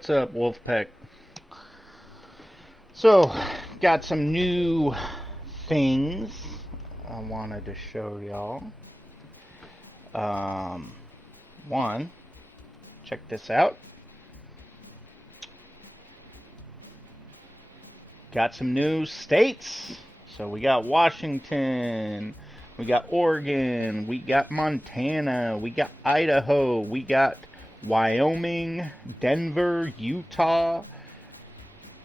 What's up, Wolfpack? So, got some new things I wanted to show y'all. Um, One, check this out. Got some new states. So we got Washington, we got Oregon, we got Montana, we got Idaho, we got Wyoming, Denver, Utah,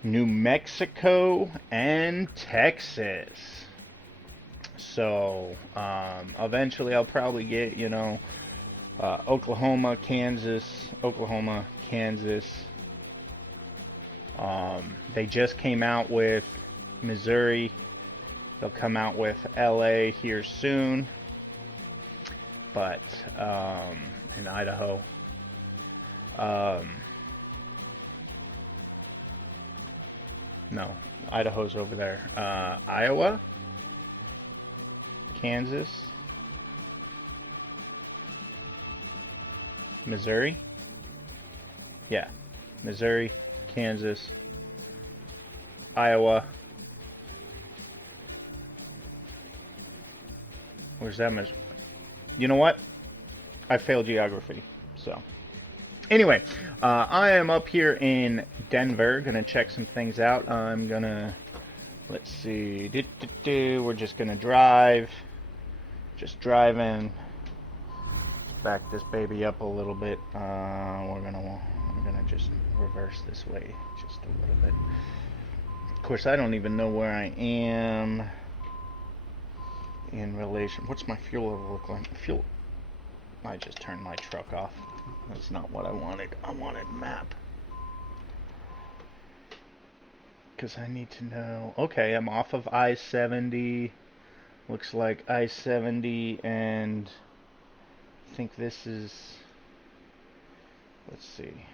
New Mexico, and Texas. So, eventually I'll probably get, Oklahoma, Kansas. They just came out with Missouri. They'll come out with LA here soon. But, in Idaho. No, Idaho's over there. Iowa, Kansas, Missouri. Yeah, Missouri, Kansas, Iowa. Where's that? You know what? I failed geography, so. Anyway, I am up here in Denver, gonna check some things out. I'm gonna, let's see, we're just gonna drive, just driving. Let's back this baby up a little bit. I'm gonna just reverse this way just a little bit. Of course, I don't even know where I am in relation. What's my fuel level look like? I just turned my truck off. That's not what I wanted. I wanted map. Because I need to know. Okay, I'm off of I-70. Looks like I-70 and I think this is, let's see.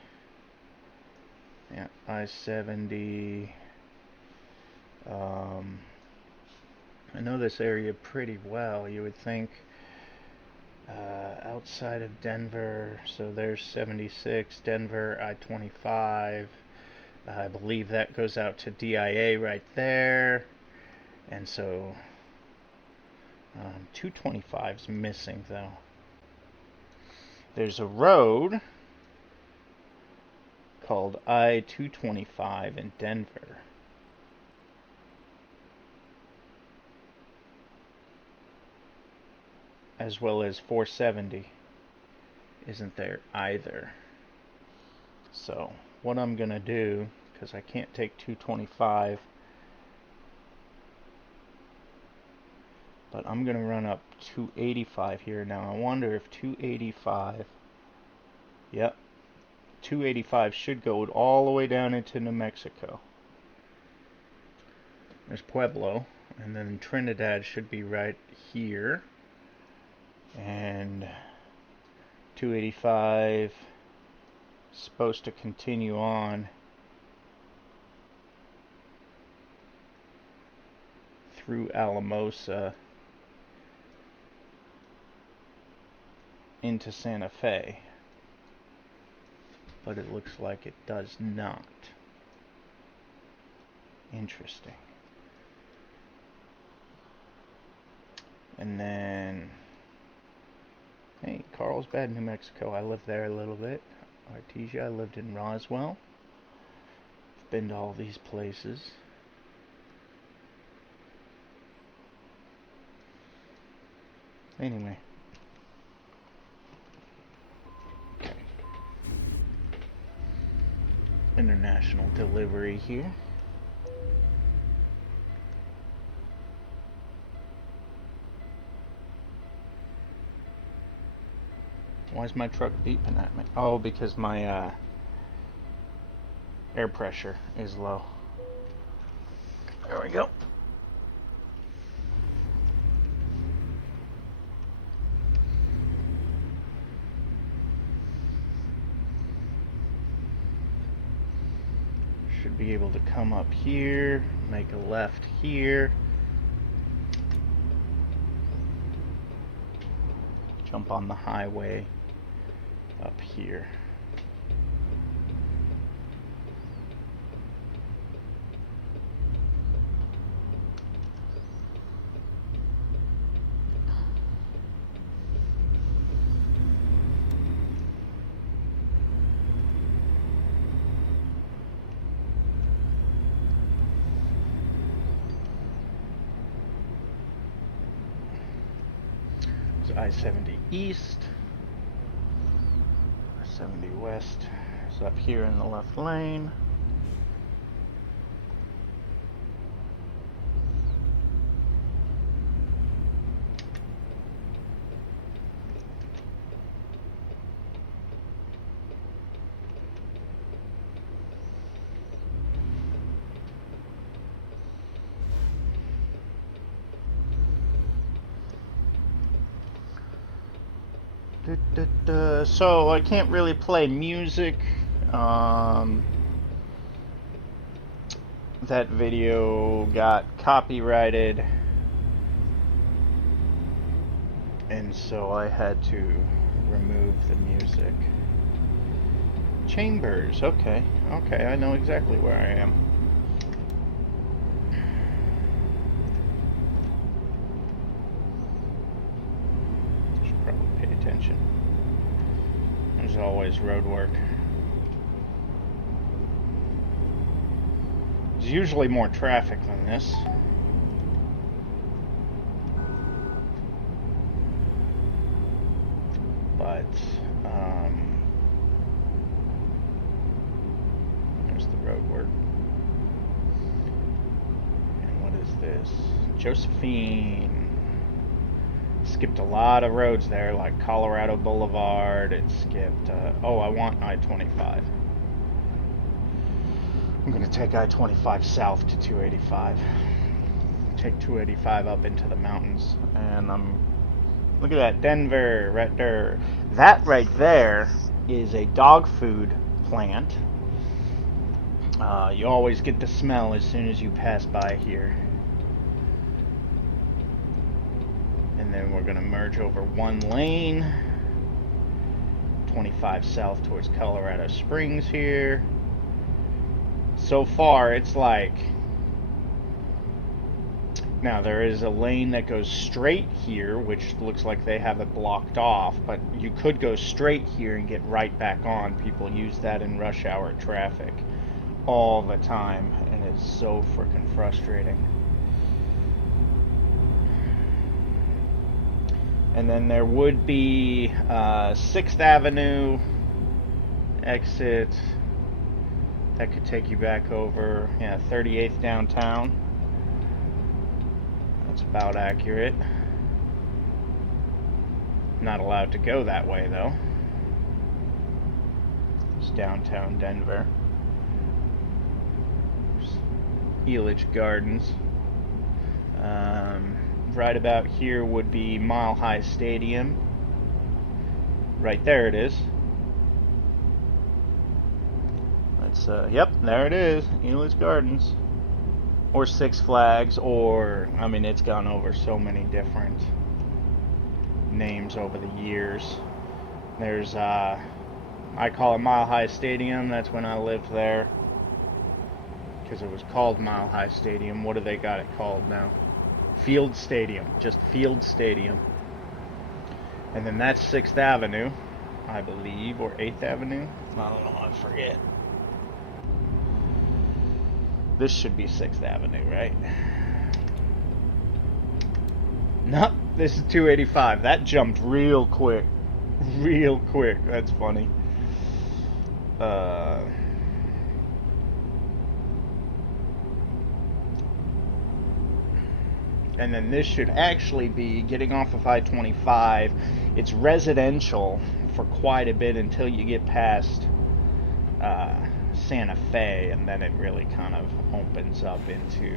Yeah, I-70. I know this area pretty well, you would think. Outside of Denver, so there's 76, Denver, I-25. I believe that goes out to DIA right there. And so 225's missing though. There's a road called I-225 in Denver. As well as 470 isn't there either. So what I'm gonna do, because I can't take 225, but I'm gonna run up 285 here. Now I wonder if 285, yep, 285 should go all the way down into New Mexico. There's Pueblo, and then Trinidad should be right here. And 285 supposed to continue on through Alamosa into Santa Fe, but it looks like it does not. Interesting. And then, hey, Carlsbad, New Mexico. I lived there a little bit. Artesia, I lived in Roswell. I've been to all these places. Anyway. Okay. International delivery here. Why is my truck beeping at me? Oh, because my air pressure is low. There we go. Should be able to come up here, make a left here. Jump on the highway up here. I-70 East. I-70 West is up here in the left lane. So I can't really play music. That video got copyrighted, and so I had to remove the music. Chambers, okay, I know exactly where I am. Should probably pay attention. There's always road work. There's usually more traffic than this. But, there's the road work. And what is this? Josephine. Skipped a lot of roads there, like Colorado Boulevard. It skipped, oh, I want I-25. I'm going to take I-25 south to 285. Take 285 up into the mountains. And look at that, Denver, right there. That right there is a dog food plant. You always get the smell as soon as you pass by here. And then we're going to merge over one lane. 25 south towards Colorado Springs here. So far, it's like... Now, there is a lane that goes straight here, which looks like they have it blocked off, but you could go straight here and get right back on. People use that in rush hour traffic all the time, and it's so freaking frustrating. And then there would be 6th Avenue exit. That could take you back over, 38th downtown. That's about accurate. Not allowed to go that way, though. It's downtown Denver. Elitch Gardens. Right about here would be Mile High Stadium. Right there it is. That's, yep, there it is. Elitch Gardens. Or Six Flags, or, I mean, it's gone over so many different names over the years. There's, I call it Mile High Stadium. That's when I lived there. Because it was called Mile High Stadium. What do they got it called now? Field Stadium. Just Field Stadium. And then that's 6th Avenue, I believe, or 8th Avenue. I don't know, I forget. This should be 6th Avenue, right? No, this is 285. That jumped real quick. Real quick. That's funny. And then this should actually be getting off of I-25. It's residential for quite a bit until you get past Santa Fe, and then it really kind of opens up into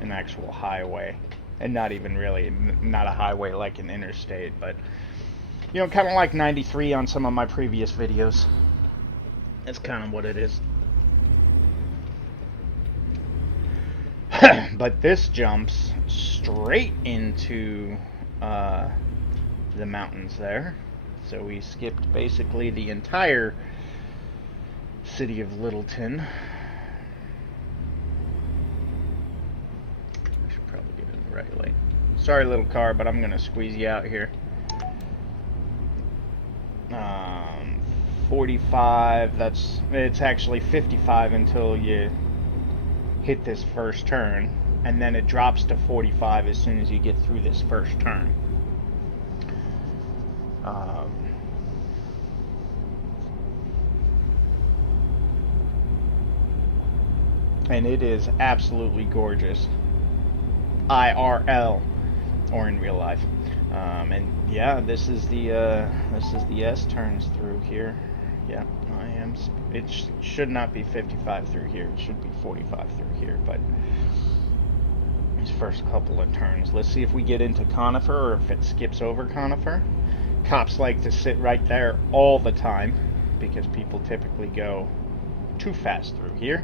an actual highway, and not even really, not a highway like an interstate, but you know, kind of like 93 on some of my previous videos. That's kind of what it is. But this jumps straight into the mountains there. So we skipped basically the entire city of Littleton. I should probably get in the right lane. Sorry, little car, but I'm going to squeeze you out here. 45. It's actually 55 until you hit this first turn, and then it drops to 45 as soon as you get through this first turn. And it is absolutely gorgeous, IRL or in real life. And yeah, this is the S turns through here. Yeah, it should not be 55 through here. It should be 45 through here. But these first couple of turns, let's see if we get into Conifer or if it skips over Conifer. Cops like to sit right there all the time because people typically go too fast through here.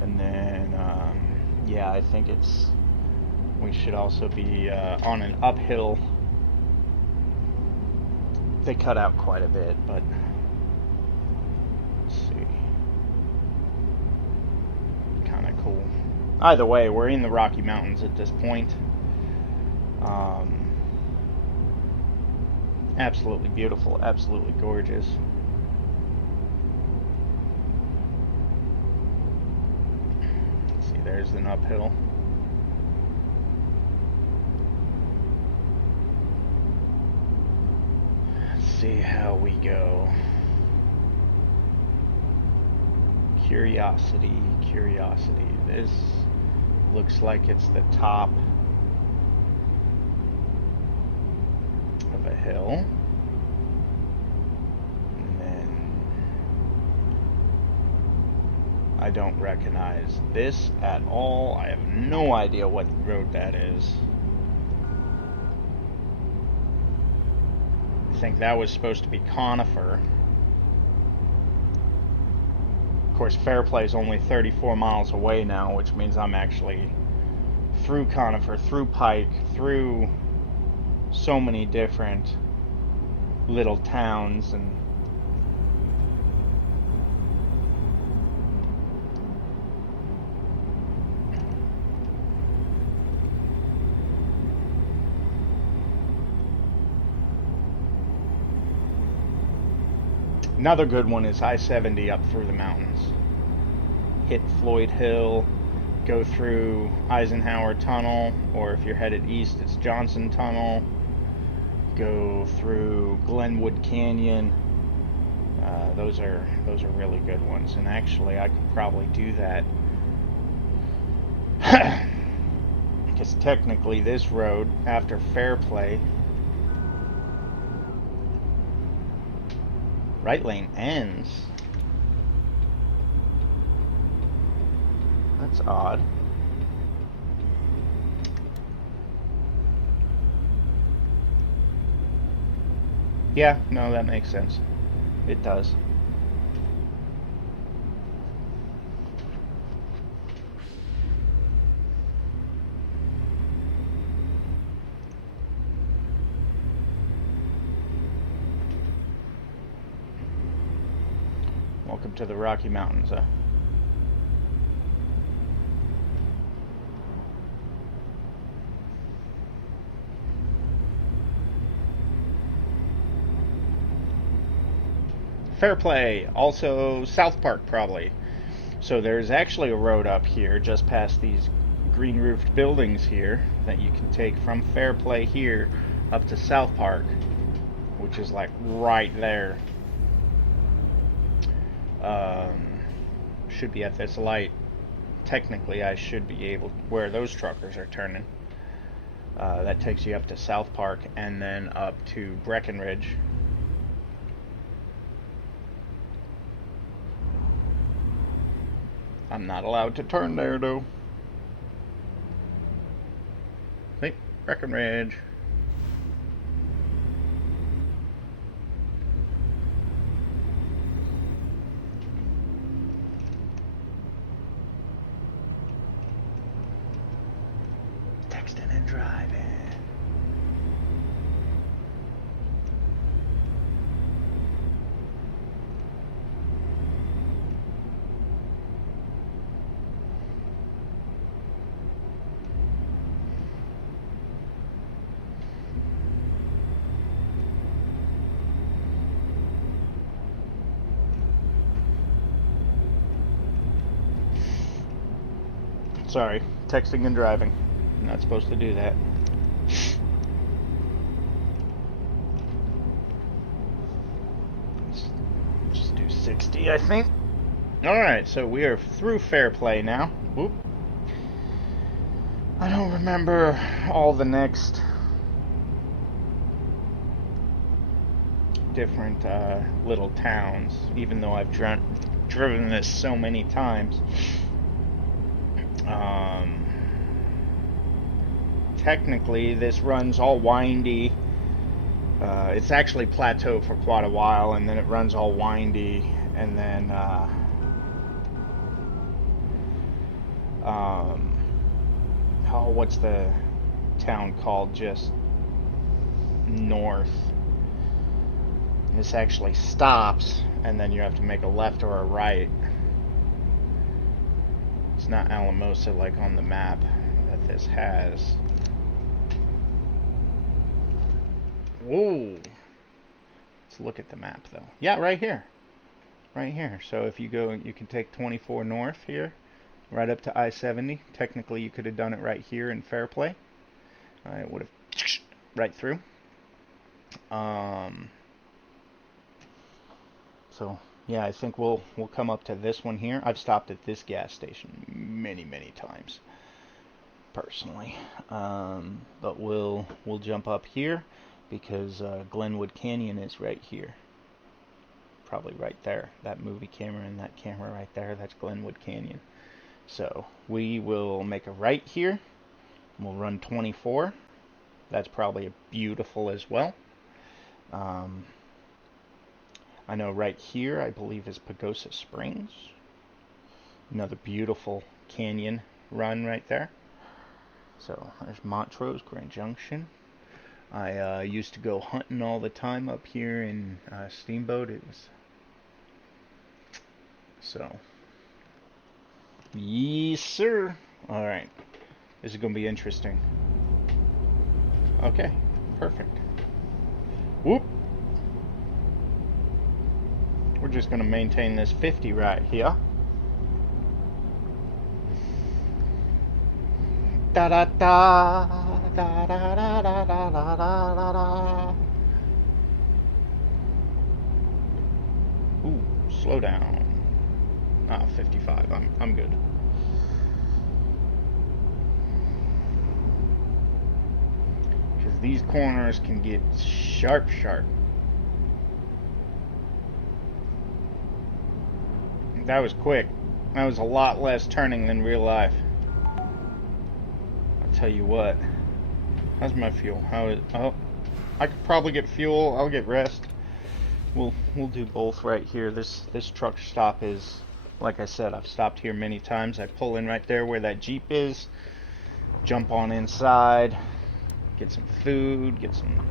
And then, yeah, I think we should also be on an uphill. They cut out quite a bit, but let's see. Kind of cool. Either way, we're in the Rocky Mountains at this point. Absolutely beautiful, absolutely gorgeous. Let's see, there's an uphill. Let's see how we go. Curiosity. This looks like it's the top of a hill. And then I don't recognize this at all. I have no idea what road that is. I think that was supposed to be Conifer. Of course, Fairplay is only 34 miles away now, which means I'm actually through Conifer, through Pike, through so many different little towns. And another good one is I-70 up through the mountains. Hit Floyd Hill, go through Eisenhower Tunnel, or if you're headed east, it's Johnson Tunnel. Go through Glenwood Canyon. Those are really good ones, and actually I could probably do that because technically this road after Fairplay, right lane ends. That's odd. Yeah, no, that makes sense. It does. Welcome to the Rocky Mountains, huh? Fairplay, also South Park probably. So there's actually a road up here just past these green roofed buildings here that you can take from Fairplay here up to South Park, which is like right there. Should be at this light. Technically I should be able where those truckers are turning. That takes you up to South Park and then up to Breckenridge. I'm not allowed to turn there though. See, Breckenridge. Texting and driving. Sorry, texting and driving. I'm not supposed to do that. Let's just do 60, I think. Alright, so we are through Fair Play now. Whoop. I don't remember all the next different little towns, even though I've driven this so many times. Technically, this runs all windy. It's actually plateaued for quite a while, and then it runs all windy, and then oh, what's the town called just north? This actually stops, and then you have to make a left or a right. It's not Alamosa like on the map that this has. Whoa! Let's look at the map though. Yeah, right here. Right here. So if you go, you can take 24 north here, right up to I-70. Technically, you could have done it right here in Fairplay. It would have right through. So yeah, I think we'll come up to this one here. I've stopped at this gas station many times, personally. But we'll jump up here because Glenwood Canyon is right here. Probably right there. That movie camera and that camera right there, that's Glenwood Canyon. So we will make a right here. We'll run 24. That's probably beautiful as well. I know right here, I believe, is Pagosa Springs. Another beautiful canyon run right there. So there's Montrose, Grand Junction. I used to go hunting all the time up here in Steamboat. It was so. Yes, sir. All right. This is going to be interesting. Okay. Perfect. Whoop. We're just going to maintain this 50 right here. Da da da da da da da da da da da. Ooh, slow down. Ah, 55. I'm good. Because these corners can get sharp. That was quick. That was a lot less turning than real life. I'll tell you what. How's my fuel? How is? Oh, I could probably get fuel. I'll get rest. We'll do both right here. This truck stop is, like I said, I've stopped here many times. I pull in right there where that Jeep is, jump on inside, get some food, get some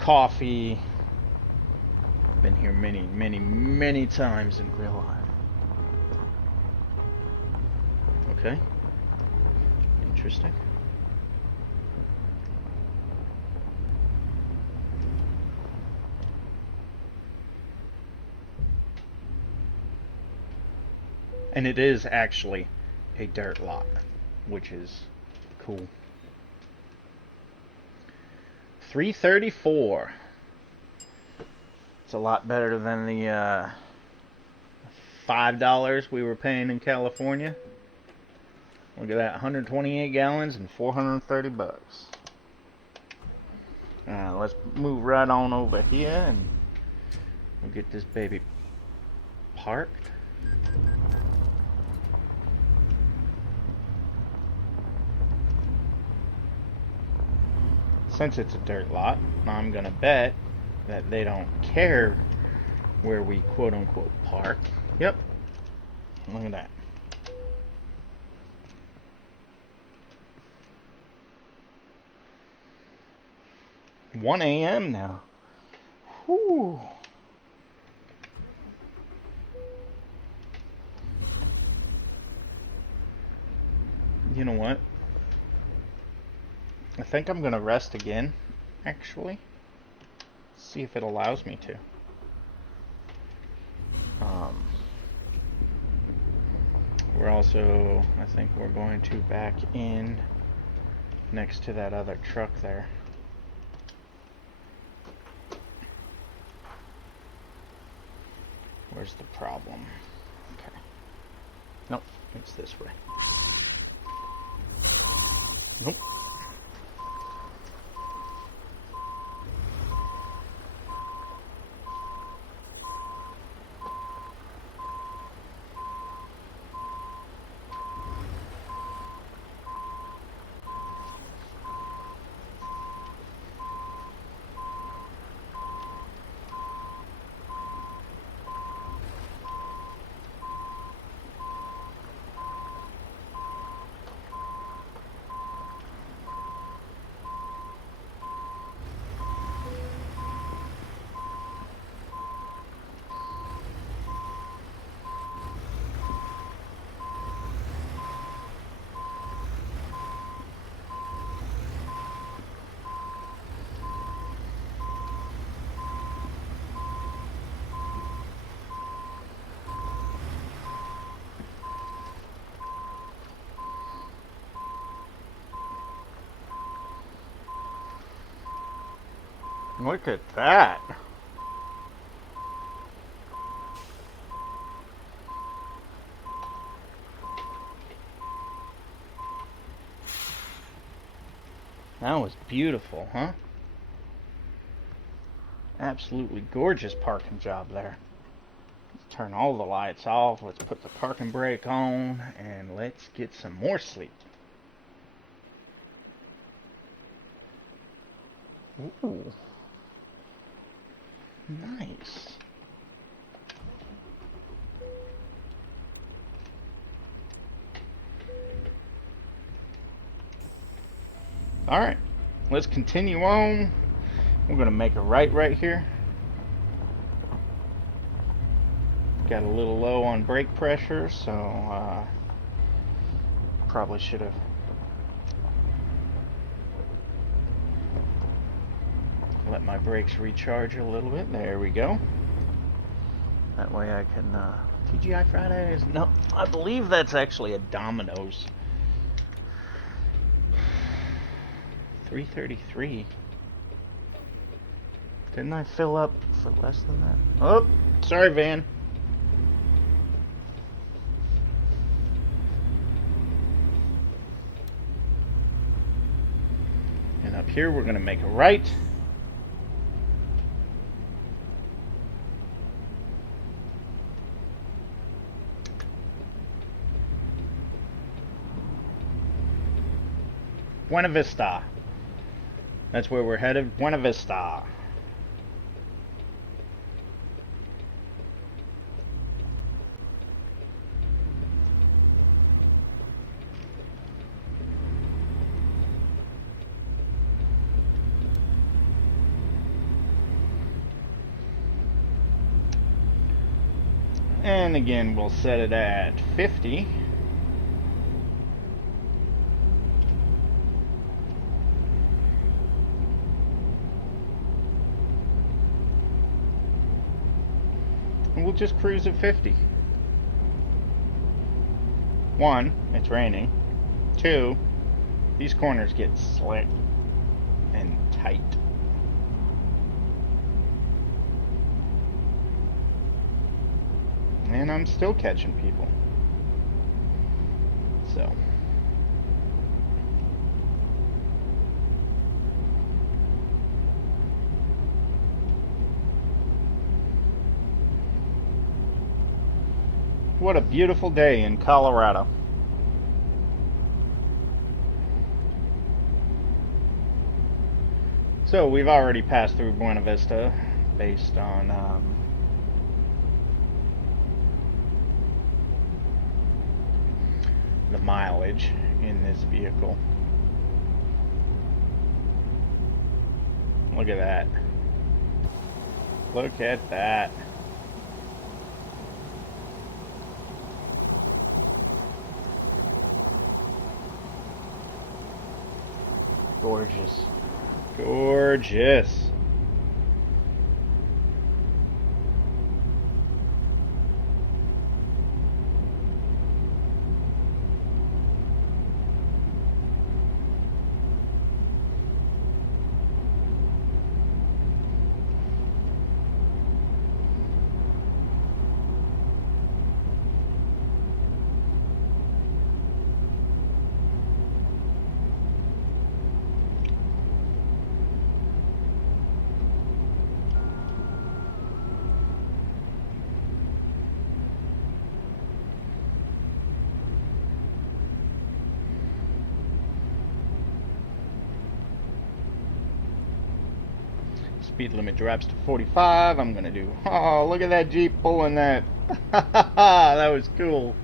coffee. Been here many times in real life. Okay. Interesting. And it is actually a dirt lot, which is cool. 334. It's a lot better than the $5 we were paying in California. Look at that, 128 gallons and 430 bucks. Let's move right on over here and we'll get this baby parked. Since it's a dirt lot, I'm gonna bet that they don't care where we quote-unquote park. Yep. Look at that. $1 a.m. now. Whew. You know what? I think I'm gonna rest again, actually. See if it allows me to. We're also, I think we're going to back in next to that other truck there. Where's the problem? Okay. Nope, it's this way. Nope. Look at that. That was beautiful, huh? Absolutely gorgeous parking job there. Let's turn all the lights off. Let's put the parking brake on, and let's get some more sleep. Ooh. Nice. Alright, let's continue on. We're going to make a right here. Got a little low on brake pressure, so probably should have let my brakes recharge a little bit. There we go. That way I can TGI Fridays. No, I believe that's actually a Domino's. 333. Didn't I fill up for less than that? Oh, sorry, van. And up here we're going to make a right. Buena Vista. That's where we're headed. Buena Vista. And again, we'll set it at 50. And we'll just cruise at 50. 1, it's raining. 2, these corners get slick and tight. And I'm still catching people. So. What a beautiful day in Colorado. So we've already passed through Buena Vista based on the mileage in this vehicle. Look at that. Look at that. Gorgeous. Gorgeous. Speed limit drops to 45. I'm gonna do. Oh, look at that Jeep pulling that. That was cool.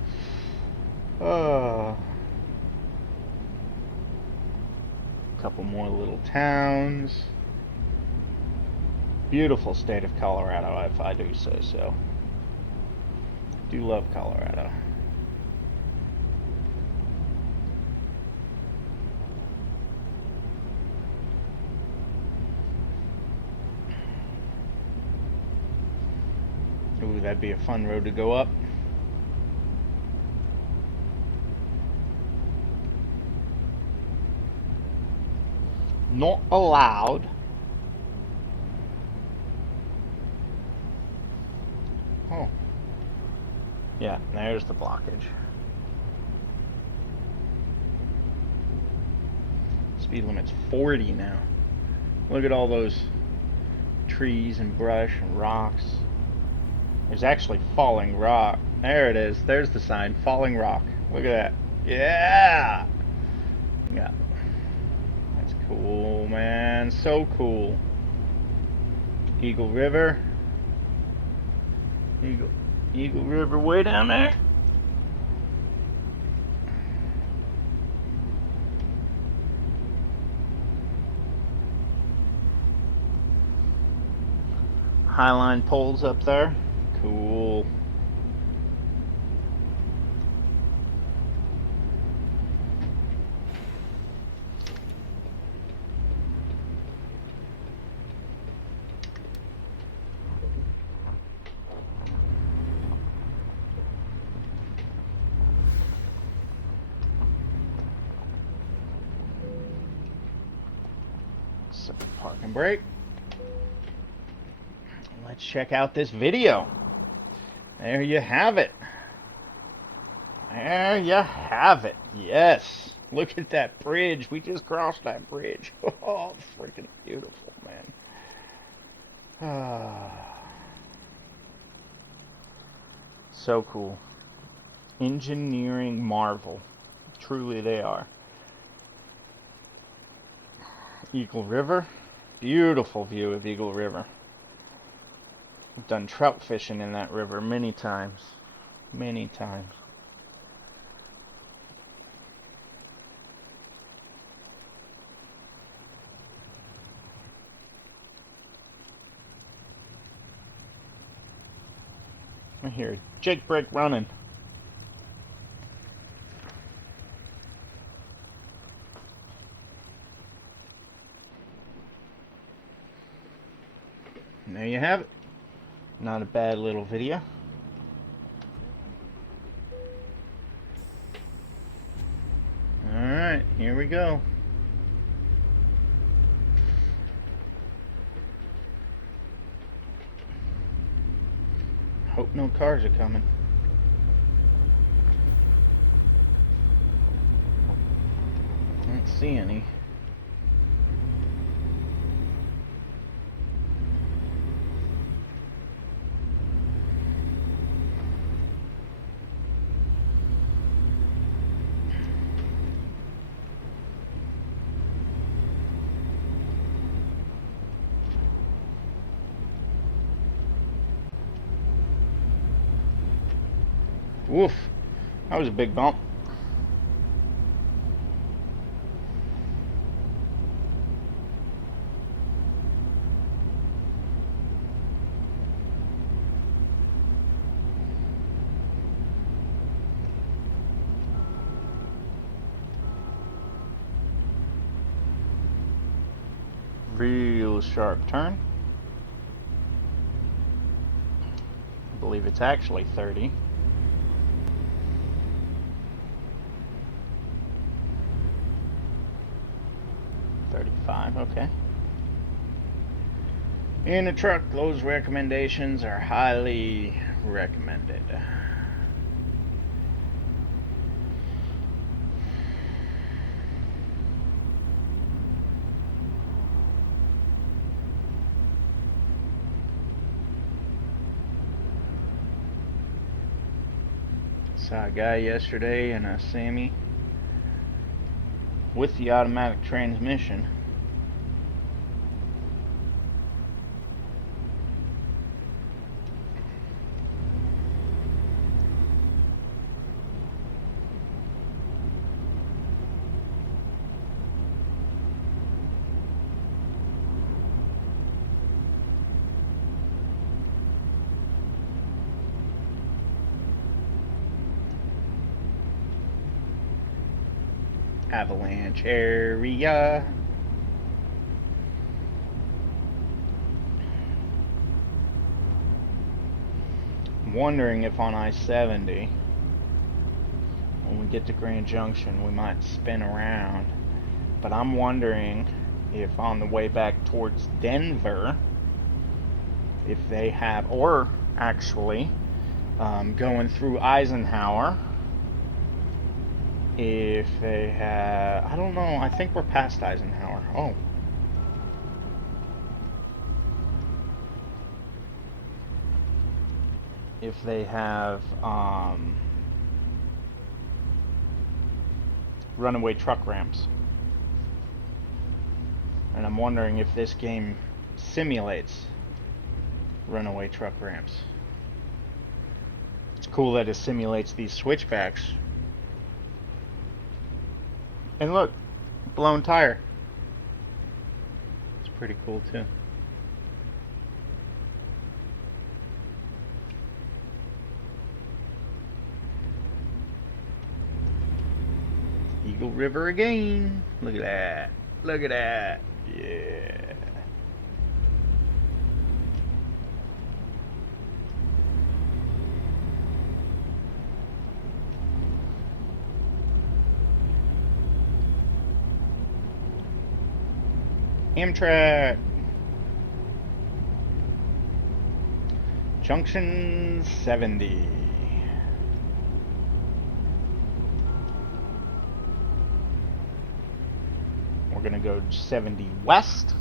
Oh. Couple more little towns. Beautiful state of Colorado, if I do say so. Do love Colorado. Ooh, that'd be a fun road to go up. Not allowed. Oh. Yeah, there's the blockage. Speed limit's 40 now. Look at all those trees and brush and rocks. There's actually falling rock. There it is. There's the sign. Falling rock. Look at that. Yeah! Yeah. That's cool, man. So cool. Eagle River. Eagle River way down there. Highline poles up there. Cool. So park and brake. Let's check out this video. There you have it. There you have it. Yes. Look at that bridge. We just crossed that bridge. Oh, freaking beautiful, man. So cool. Engineering marvel. Truly they are. Eagle River. Beautiful view of Eagle River. I've done trout fishing in that river many times. Many times. I hear Jake Brake running. And there you have it. Not a bad little video. Alright, here we go. Hope no cars are coming. Don't see any. Woof, that was a big bump. Real sharp turn. I believe it's actually 30. 35, okay. In a truck, those recommendations are highly recommended. Saw a guy yesterday in a Sammy with the automatic transmission avalanche area. I'm wondering if on I-70, when we get to Grand Junction, we might spin around. But I'm wondering if on the way back towards Denver, if they have, or actually going through Eisenhower, if they have, I don't know, I think we're past Eisenhower. Oh. If they have runaway truck ramps. And I'm wondering if this game simulates runaway truck ramps. It's cool that it simulates these switchbacks. And look, blown tire. It's pretty cool too. Eagle River again. Look at that. Look at that. Yeah. Amtrak. Junction 70. We're gonna go 70 west.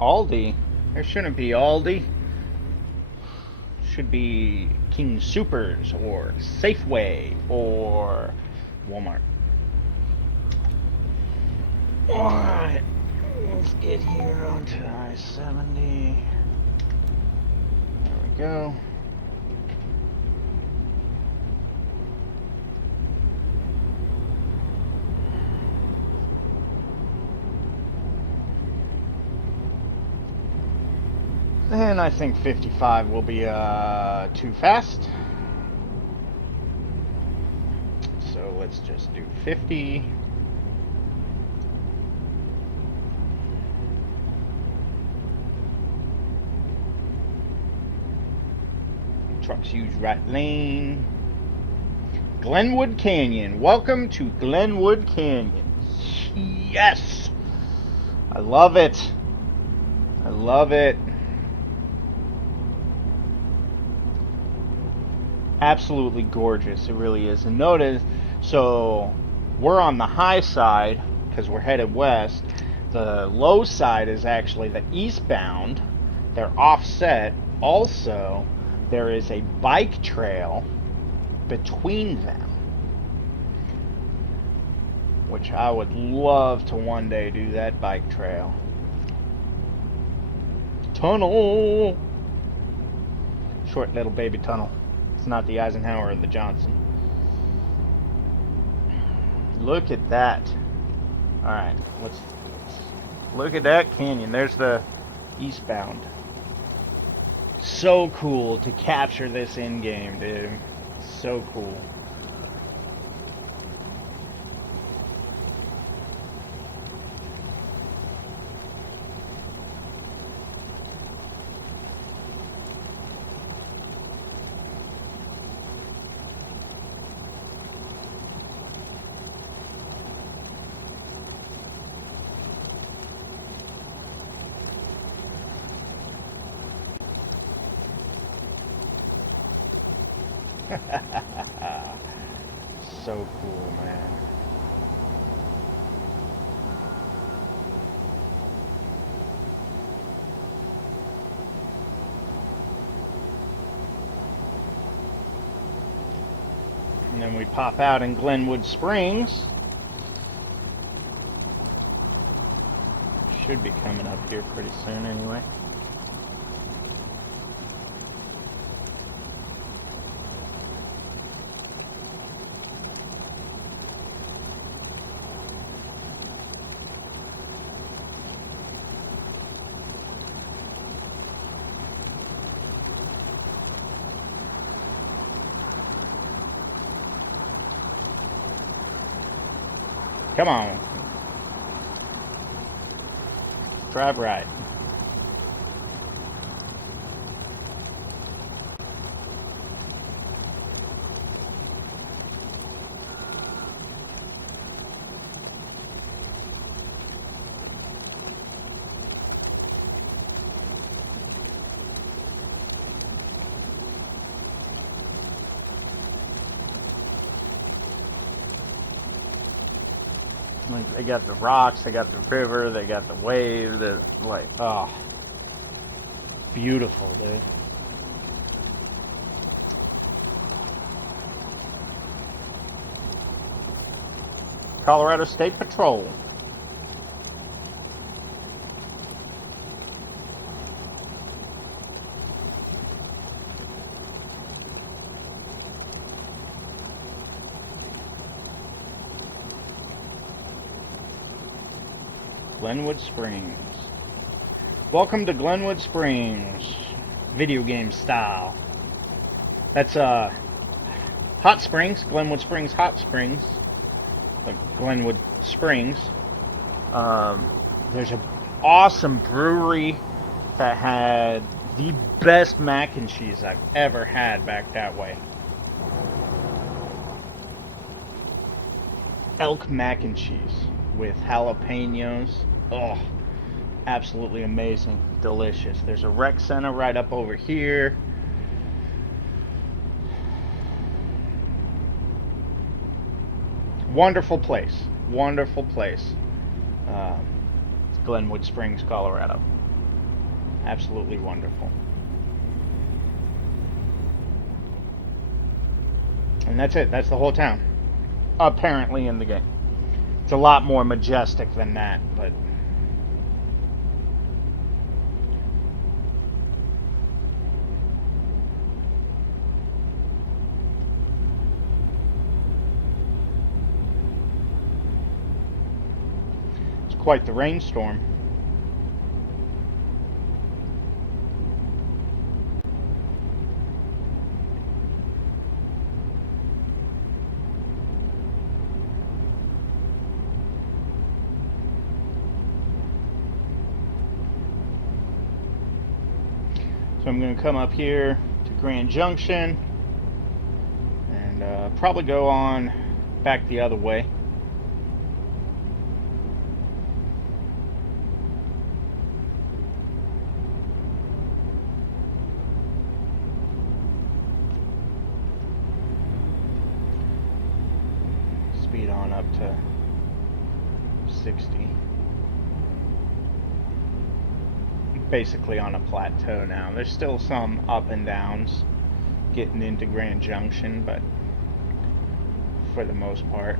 Aldi? There shouldn't be Aldi. Should be King Supers or Safeway or Walmart. Alright, let's get here onto I-70. There we go. And I think 55 will be too fast. So let's just do 50. Trucks use right lane. Glenwood Canyon. Welcome to Glenwood Canyon. Yes! I love it. I love it. Absolutely gorgeous. It really is. And notice, so we're on the high side because we're headed west. The low side is actually the eastbound. They're offset. Also, there is a bike trail between them, which I would love to one day do that bike trail. Tunnel. Short little baby tunnel. It's not the Eisenhower or the Johnson. Look at that. Alright, let's look at that canyon. There's the eastbound. So cool to capture this in game, dude. So cool. So cool, man. And then we pop out in Glenwood Springs. Should be coming up here pretty soon anyway. Come on. Drive right. Like, they got the rocks, they got the river, they got the wave, like, oh, beautiful, dude. Colorado State Patrol. Glenwood Springs. Welcome to Glenwood Springs, video game style. That's Hot Springs, Glenwood Springs Hot Springs, Glenwood Springs. There's an awesome brewery that had the best mac and cheese I've ever had back that way. Elk mac and cheese with jalapenos. Oh, absolutely amazing. Delicious. There's a rec center right up over here. Wonderful place. Wonderful place. Glenwood Springs, Colorado. Absolutely wonderful. And that's it. That's the whole town. Apparently in the game. It's a lot more majestic than that, but it's quite the rainstorm. So I'm going to come up here to Grand Junction and probably go on back the other way. Speed on up to 60. Basically on a plateau now. There's still some up and downs getting into Grand Junction, but for the most part.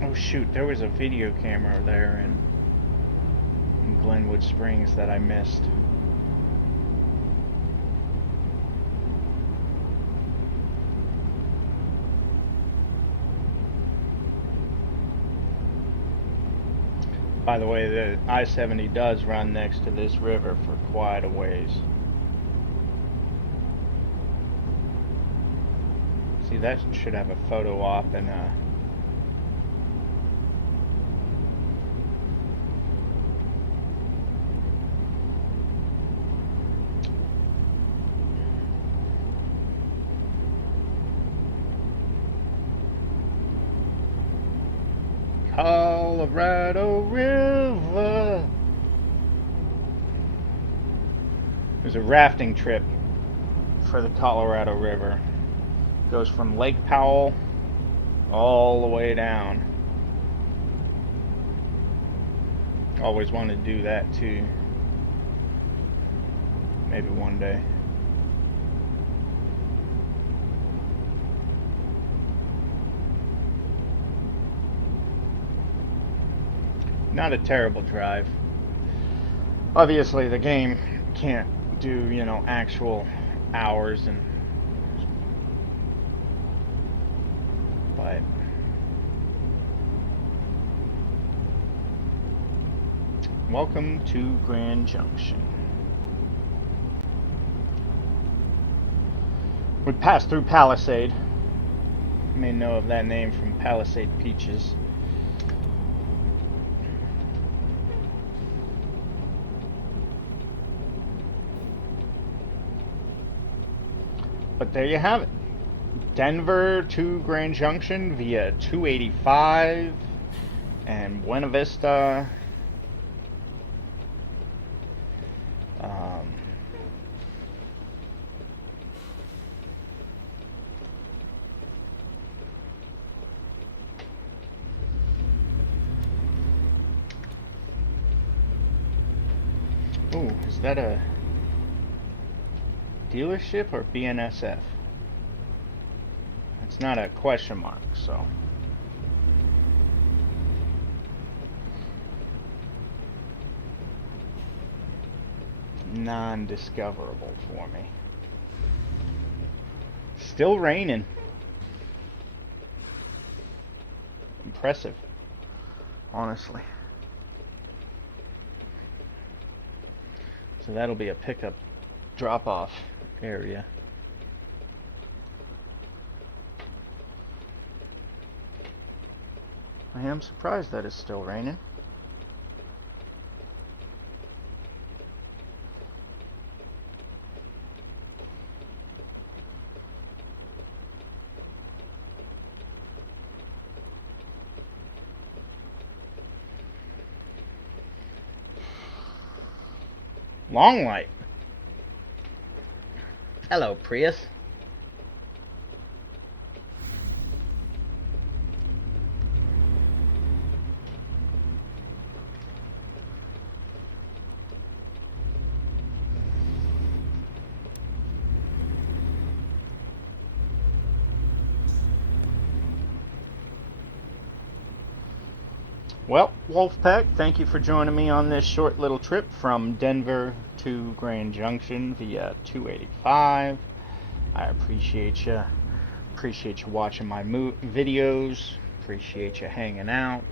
Oh shoot, there was a video camera there in Glenwood Springs that I missed. By the way, the I-70 does run next to this river for quite a ways. See, that should have a photo op and Colorado River. There's a rafting trip for the Colorado River. Goes from Lake Powell all the way down. Always wanted to do that too. Maybe one day. Not a terrible drive. Obviously, the game can't do, you know, actual hours and... But... Welcome to Grand Junction. We passed through Palisade. You may know of that name from Palisade Peaches. But there you have it. Denver to Grand Junction via 285 and Buena Vista. Ooh, is that a dealership or BNSF? It's not a question mark, so. Non-discoverable for me. Still raining. Impressive, honestly. So that'll be a pickup drop-off area. I am surprised that it's still raining. Long light. Hello, Prius. Well, Wolfpack, thank you for joining me on this short little trip from Denver to Grand Junction via 285. I appreciate you. Appreciate you watching my videos. Appreciate you hanging out.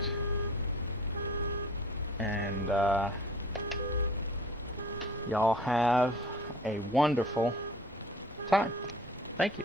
And y'all have a wonderful time. Thank you.